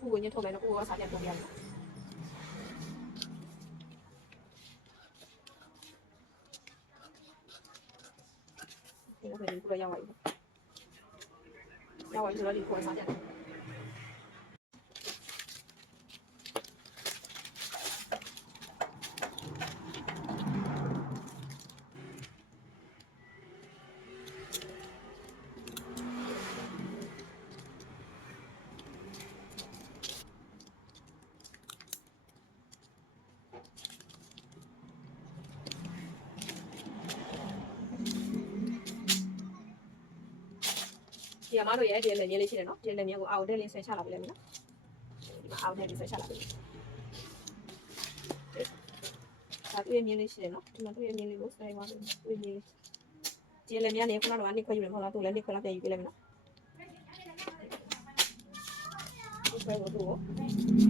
富贵，你脱呗，那富贵我三天脱不了。富贵，你过来压我一下。压我一下，我三。 ဒီကိုစားပြန်ဒီအမတို့ရဲ့ဒီလက်မြင်းလေးရှိတယ်နော်ဒီလက်မြင်းကိုအောက်တက်လေးဆွဲချလာပြီလဲမနော်ဒီမှာအောက်တက်လေးဆွဲချလာပြီဒါတွေ့မြင်းလေးရှိတယ်နော်ဒီမှာတွေ့မြင်းလေးကိုဆွဲသွားပြီတွေ့မြင်းလေးဒီလက်မြင်းလေးခုနကတော့နေခွဲယူတယ်ခေါ်လာသူလည်းနေခွဲလာပြန်ယူပြလိုက်မနော်ဒီဆွဲဖို့သူ့ကို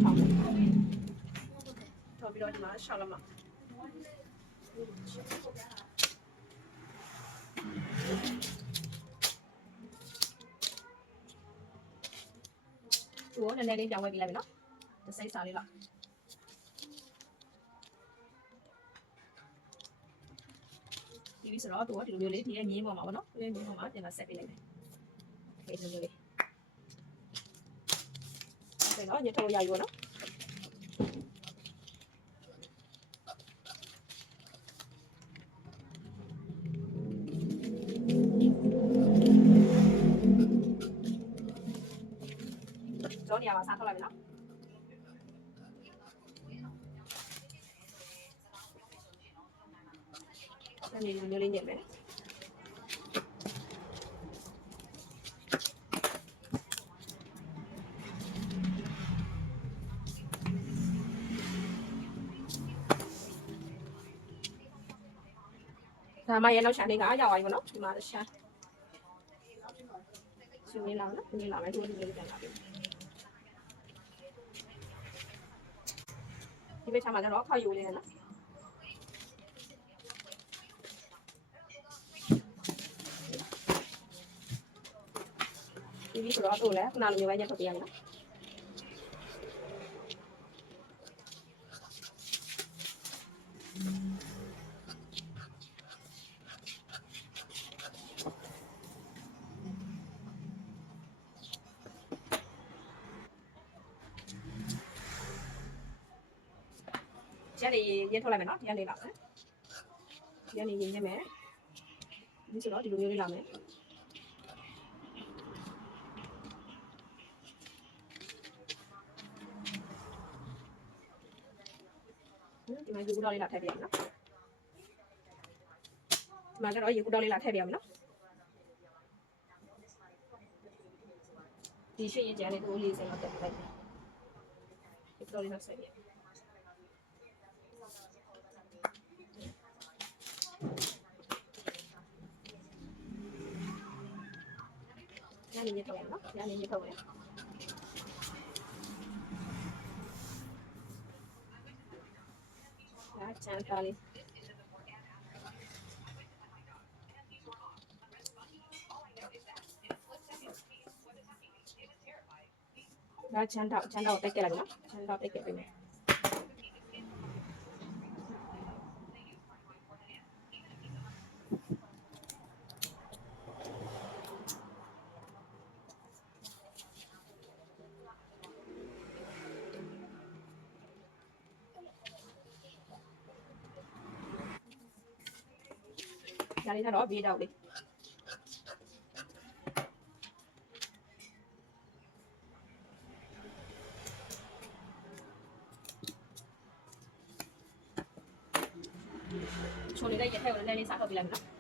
ထောက်မယ်ထောက်ပြီးတော့ဒီမှာရှောက်လာမှာ သူ့ကိုနည်းနည်းလေးပြောင်းဝဲပြလိုက်မယ်နော်ဒီစိတ်စာလေးတော့ဒီလိုဆိုတော့သူကဒီလိုမျိုးလေးဒီရဲ့မြင်းပေါ်မှာပေါ့နော်ဒီရဲ့မြင်းပေါ်မှာတင်လာဆက်ပြလိုက်မယ်ဒီလိုမျိုးလေးအဲ့တော့ညထုတ်လို့ရပြီပေါ့နော် giorni è avanzata la velata. Prendete il mio indietro. mà giờ nó sẽ đi gõ dòi của nó mà sao mình làm nó mình làm cái đuôi mình làm 기회차만을 럭하이 올리려 나? 이리 들어와도 올 래? 나는 이거 이제 어떻게 하 냐? ကျတော့ခောက်ယူလေးနော်ဒီပြီးဆိုတော့တို့လည်းခုနလိုမျိုးပဲညက်ထုတ်ပြရမယ်နော်ဒီကနေညက်ထုတ်လိုက်မယ်နော်ဒီကနေလာမယ်ဒီကနေညက်မယ်ဒီဆိုတော့ဒီလိုမျိုးလေးလာမယ်ဒီမှာရေကူတော့လေးလာထည့်ပြရမယ်နော်ဒီမှာကျတော့ရေကူတော့လေးလာထည့်ပြရမယ်နော်ဒီရွှေရင်ကျန်တဲ့တိုးလေးစိမ်းတော့တက်ပြလိုက်မယ်ဒီတော့လေးနောက်ဆက်ပြ nyetawin, no? Yan yung nyetawin. Nah, canda, canda otak lagi, nah. no? Canda otak lagi. đi ra đó bia đầu đi. Xuống đến đây dễ theo đến đây lên xã hợp vì làm lắm.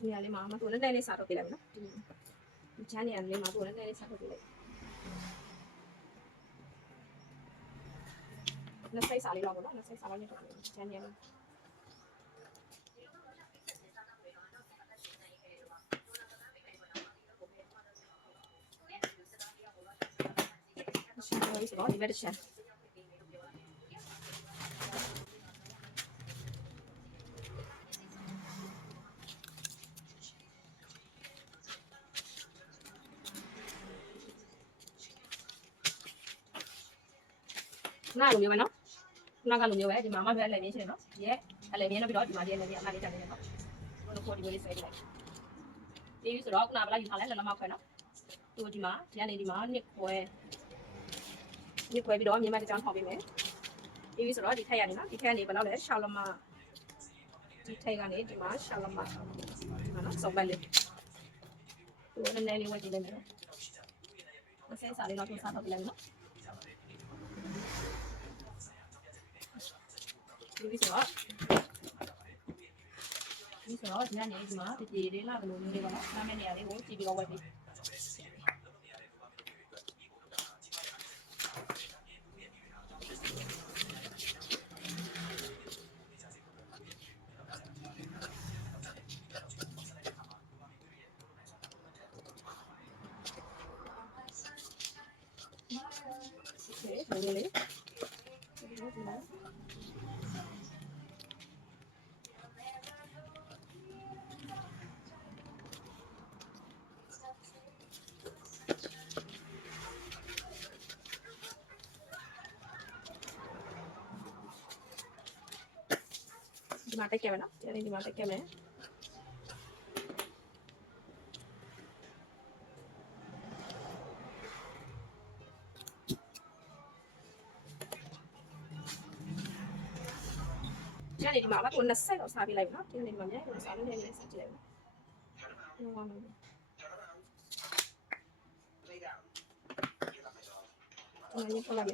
යන්නේ මාමට උන දැනේ සරු කියලා නේ. මචන් යන්නේ මාම උන දැනේ සරු කියලා. නැසයි සාලි ලඟන නැසයි සාමාන්‍ය මචන් යන්නේ. Şimdi o yüzden o liberçe. မှာတူနဲ့နဲ့လေးစားထုတ်ပြလိုက်နှစ်စိတ်စာလေးတော့ပေါ့နော်နှစ်စိတ်စာလေးတော့ကျန်နေတယ်ရှာလို့ဆိုတော့ဒီဘက်တစ်ချက်နားလိုမျိုးပဲနော်နားကလိုမျိုးပဲဒီမှာမပဲအလည်းမြင်ရှင်နော်ဒီရဲ့အလည်းမြင်တော့ပြီးတော့ဒီမှာဒီလည်းမြင်အမှလေးတက်နေတယ်နော်ဘယ်လိုခေါ်ဒီလိုလေးဆွဲကြည့်လိုက်ဒီဆိုတော့ခုနကဘလားယူထားလဲလက်မခွဲနော်သူဒီမှာညနေဒီမှာနှစ်ခွဲနှစ်ခွဲပြီးတော့မြန်မာတစ်ကြောင်းထောက်ပေးမယ်ဒီဆိုတော့ဒီထက်ရနေနော်ဒီထက်ကနေဘယ်လောက်လဲရှာလမဒီထက်ကနေဒီမှာရှာလမဒီမှာနော်စုံပတ်လေးသူနည်းနည်းလေးဝယ်ကြည့်လိုက်မယ်မဆဲစားလေးတော့သူစားတော့ပြလိုက်နော် 여기서 여기서 지난 얘기 좀 하듯이 내가 놓는 데가 라면이 안 되고 집이 가고 있지 Okay, really? di mateke madam jadi di mateke me cho nên mà bắt buồn là sẽ đổ xà bị lấy hết cho nên mà nhé là xà nó đem lại sẽ chịu ngon rồi như thế là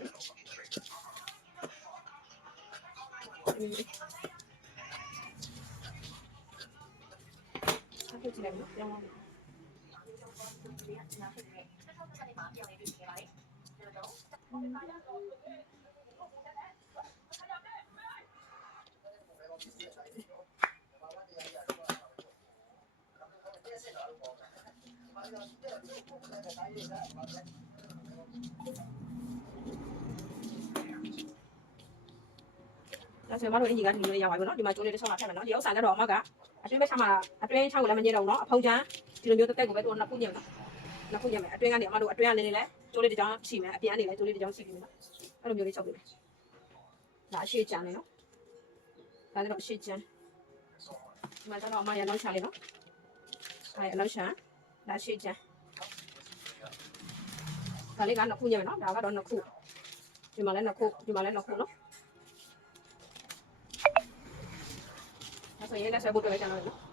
cô chỉ đánh cho Nó sẽ bắt đầu đi gì cả, người nhà ngoài của nó, nhưng mà chỗ này nó sao mà thế là nó dẻo xài nó đỏ mà cả. ဒီလိုလေးရပါပြီနော်။ဒီမှာကျိုးလေးတစ်ချောင်းလာထည့်မယ်နော်။ဒီဥစ္စာလည်းတော့အမကအတွင်းဘက်ချမှာအတွင်းချောင်းကိုလည်းမညစ်တော့ဘူးနော်။အဖုံချမ်းဒီလိုမျိုးတက်တက်ကိုပဲသူနှစ်ခုညက်မယ်။နှစ်ခုညက်မယ်။အတွင်းကနေအမတို့အတွင်းကနေလည်းကျိုးလေးတစ်ချောင်းချီမယ်။အပြင်ကနေလည်းကျိုးလေးတစ်ချောင်းချီပြီးမယ်နော်။အဲ့လိုမျိုးလေးချုပ်ပြီးမယ်။ဒါအရှိချမ်းလေးနော်။ဒါလည်းတော့အရှိချမ်း။ဒီမှာတော့အမရလောက်ချလေးနော်။အဲအလောက်ချမ်း။ဒါအရှိချမ်း။ဒါလေးကနှစ်ခုညက်မယ်နော်။ဒါကတော့နှစ်ခု။ဒီမှာလည်းနှစ်ခုဒီမှာလည်းနှစ်ခုနော်။ Soy Elena, soy curva, ya no.